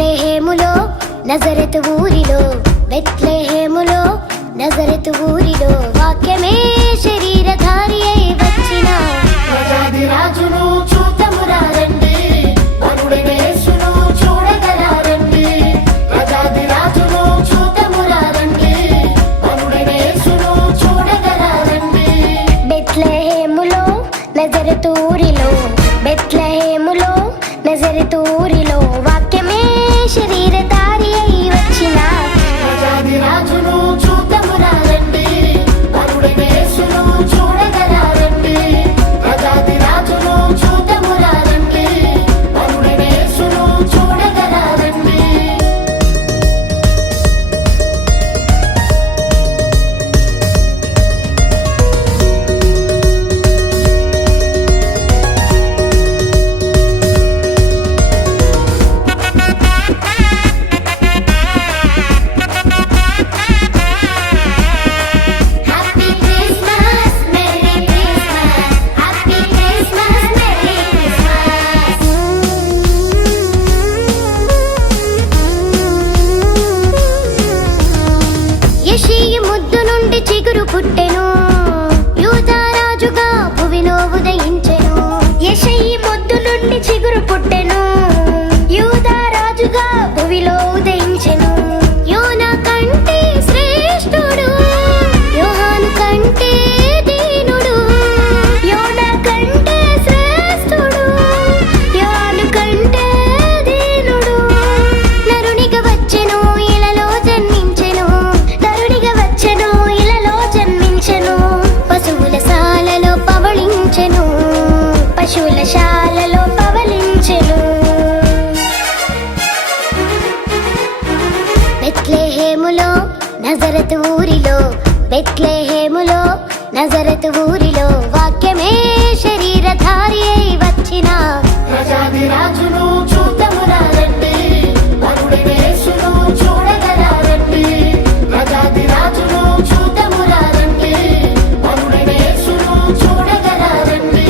బెత్లెహేములో నజరెతు ఊరిలో, బెత్లెహేములో నజరెతు ఊరిలో వాక్యమే శరీరధారి అయి వచ్చిన ప్రజాది రాజును చూతమురా రండి, వరుడైన యేసును చూడగరా రండి. ప్రజాది రాజును చూతమురా రండి, వరుడైన యేసును చూడగరా రండి. బెత్లెహేములో నజరెతు ఊరిలో, బెత్లెహేములో నజరెతు ఊరిలో వాక్యమే శరీరధారి అయి వచ్చిన ప్రజాది రాజును చూతమురా రండి, వరుడైన యేసును చూడగరా రండి. ప్రజాది రాజును చూతమురా రండి, వరుడైన యేసును చూడగరా రండి. Happy Christmas merry Christmas, happy Christmas merry Christmas. యెషయి ముద్దు నుండి చిగురు పుట్టెను, యూదా రాజుగా భువిలో ఉదయించెను. యెషయి ముద్దు నుండి చిగురు పుట్టెను, యూదా రాజుగా భువిలో ఉదయించెను. యోనా కంటే శ్రేష్ఠుడు, యోహాను కంటే దీనుడు. యోనా కంటే శ్రేష్ఠుడు, యోహాను కంటే దీనుడు. నరునిగా వచ్చెను ఇలలో జన్మించెను, నరునిగా వచ్చెను ఇలలో జన్మించెను. పశువుల శాలలో పవళించెను, పశువుల శాలలో పవళించెను. బెత్లెహేములో నజరెతు ఊరిలో, బెత్లెహేములో నజరెతు ఊరిలో వాక్యమే శరీరధారి అయి వచ్చిన ప్రజాది రాజును చూతమురా రండి, వరుడైన యేసును చూడగరా రండి. ప్రజాది రాజును చూతమురా రండి, వరుడైన యేసును చూడగరా రండి.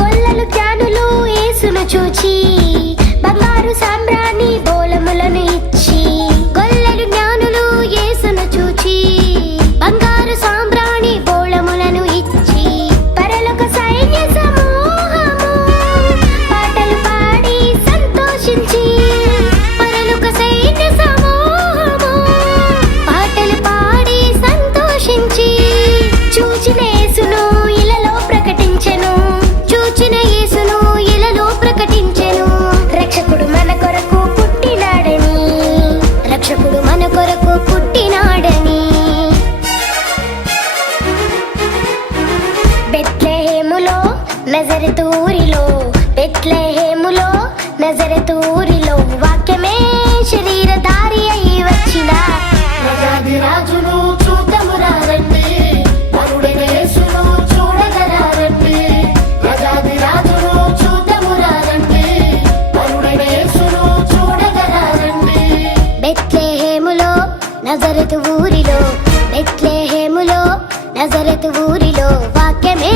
గొల్లలు జ్ఞానులు యేసును చూచి బంగారు సాంబ్రాణి బోళములను ఇచ్చి, గొల్లలు జ్ఞానులు యేసును చూచి బంగారు సాంబ్రాణి బోళములను ఇచ్చి, పరలోక సైన్య సమూహము పాటలు పాడి సంతోషించి, పరలోక సైన్య సమూహము పాటలు పాడి సంతోషించి, చూచిన యేసును ఇలలో ప్రకటించెను, చూచిన యేసును ఇలలో ప్రకటించెను. రక్షకుడు మన కొరకు పుట్టినాడని, రక్షకుడు మన కొరకు పుట్టినాడని. బెత్లెహేములో నజరెతు ఊరిలో, బెత్లెహేములో నజరెతు ఊరిలో వాక్యమే శరీరధారి అయి వచ్చిన ప్రజాది రాజును చూతమురా రండి, వరుడైన యేసును చూడగరా రండి. ప్రజాది రాజును చూతమురా రండి, వరుడైన యేసును చూడగరా రండి. బెత్లెహేములో నజరెతు ఊరిలో, బెత్లెహేములో నజరెతు ఊరిలో వాక్యమే